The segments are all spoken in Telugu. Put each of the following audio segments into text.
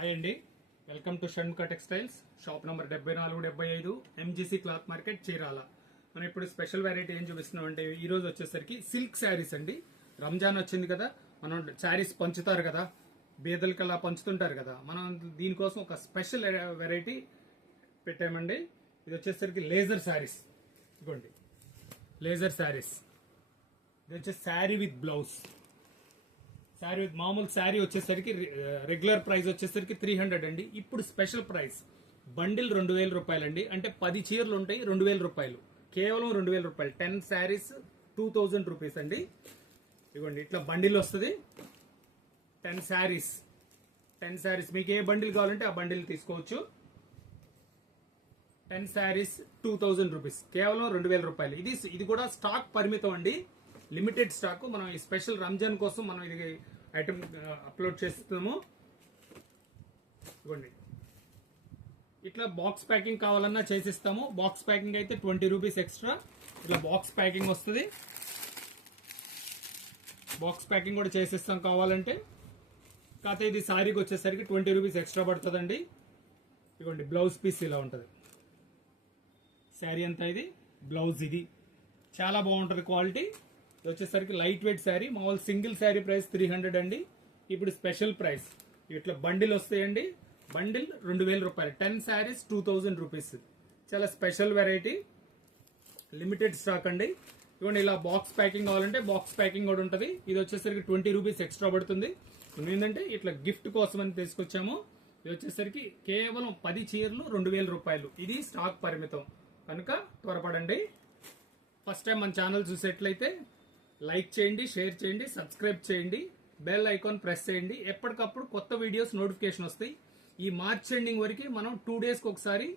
హాయ్ అండి, welcome to Shanmukha textiles. Shop number 7475 MGC cloth market Chirala. మనం ఇప్పుడు స్పెషల్ వెరైటీ ఏం చూపిస్తున్నాం అంటే ఈ రోజు వచ్చేసరికి సిల్క్ శారీస్ అండి. రంజాన్ వచ్చింది కదా, మనం శారీస్ పంచుతారు కదా, బేదలకి అలా పంచుతుంటారు కదా, మనం దీనికోసం ఒక స్పెషల్ వెరైటీ పెట్టామండి. ఇది వచ్చేసరికి లేజర్ శారీస్. ఇదిగోండి లేజర్ శారీస్. ఇది వచ్చేసి శారీ విత్ బ్లౌజ్. శారీ మామూలు శారీ వచ్చేసరికి రెగ్యులర్ ప్రైస్ వచ్చేసరికి 300 అండి. ఇప్పుడు స్పెషల్ ప్రైస్ బండిల్ 2000 రూపాయలండి. అంటే 10 చీరలు ఉంటాయి, 2000 రూపాయలు, కేవలం 2000 రూపాయలు. 10 శారీస్ 2000 రూపీస్ అండి. ఇదిగోండి ఇట్లా బండిల్ వస్తుంది. 10 శారీస్ మీకు ఏ బండిల్ కావాలంటే ఆ బండిల్ తీసుకోవచ్చు. 10 శారీస్ 2000 రూపీస్, కేవలం 2000 రూపాయలు. ఇది కూడా స్టాక్ పరిమితం అండి, లిమిటెడ్ స్టాక్. మనం ఈ స్పెషల్ రంజాన్ కోసం మనం ఇది ఐటమ్ అప్లోడ్ చేస్తున్నాము. ఇవ్వండి ఇట్లా బాక్స్ ప్యాకింగ్ కావాలన్నా చేసిస్తాము. బాక్స్ ప్యాకింగ్ అయితే 20 రూపీస్ ఎక్స్ట్రా. ఇట్లా బాక్స్ ప్యాకింగ్ వస్తుంది. బాక్స్ ప్యాకింగ్ కూడా చేసిస్తాం కావాలంటే. కాకపోతే ఇది శారీకి వచ్చేసరికి 20 రూపీస్ ఎక్స్ట్రా పడుతుందండి. ఇవ్వండి బ్లౌజ్ పీస్ ఇలా ఉంటుంది. శారీ అంతా ఇది బ్లౌజ్. ఇది చాలా బాగుంటుంది క్వాలిటీ. ఇది వచ్చేసరికి లైట్ వెయిట్ శారీ. మామూలు సింగిల్ శారీ ప్రైస్ 300 అండి. ఇప్పుడు స్పెషల్ ప్రైస్ ఇట్లా బండిల్ వస్తాయండి. బండిల్ 2000 రూపాయలు. 10 శారీస్ 2000 రూపీస్. చాలా స్పెషల్ వెరైటీ, లిమిటెడ్ స్టాక్ అండి. ఇవ్వండి ఇలా బాక్స్ ప్యాకింగ్ కావాలంటే బాక్స్ ప్యాకింగ్ కూడా ఉంటుంది. ఇది వచ్చేసరికి 20 రూపీస్ ఎక్స్ట్రా పడుతుంది. ఏంటంటే ఇట్లా గిఫ్ట్ కోసం అని తీసుకొచ్చాము. ఇది వచ్చేసరికి కేవలం 10 చీరలు 2000 రూపాయలు. ఇది స్టాక్ పరిమితం కనుక త్వరపడండి. ఫస్ట్ టైం మన ఛానల్ చూసేట్లయితే లైక్ చేయండి, షేర్ చేయండి, సబ్స్క్రైబ్ చేయండి, బెల్ ఐకాన్ ప్రెస్ చేయండి. ఎప్పటికప్పుడు కొత్త వీడియోస్ నోటిఫికేషన్ వస్తాయి. ఈ మార్చ్ ఎండింగ్ వరకు మనం 2 డేస్కి ఒకసారి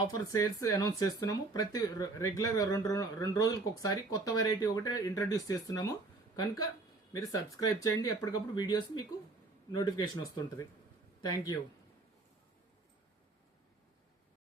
ఆఫర్ సేల్స్ అనౌన్స్ చేస్తున్నాము. ప్రతి రెగ్యులర్ రెండు రోజులకు ఒకసారి కొత్త వెరైటీ ఒకటి ఇంట్రడ్యూస్ చేస్తున్నాము. కనుక మీరు సబ్స్క్రైబ్ చేయండి. ఎప్పటికప్పుడు వీడియోస్ మీకు నోటిఫికేషన్ వస్తుంటుంది. Thank you.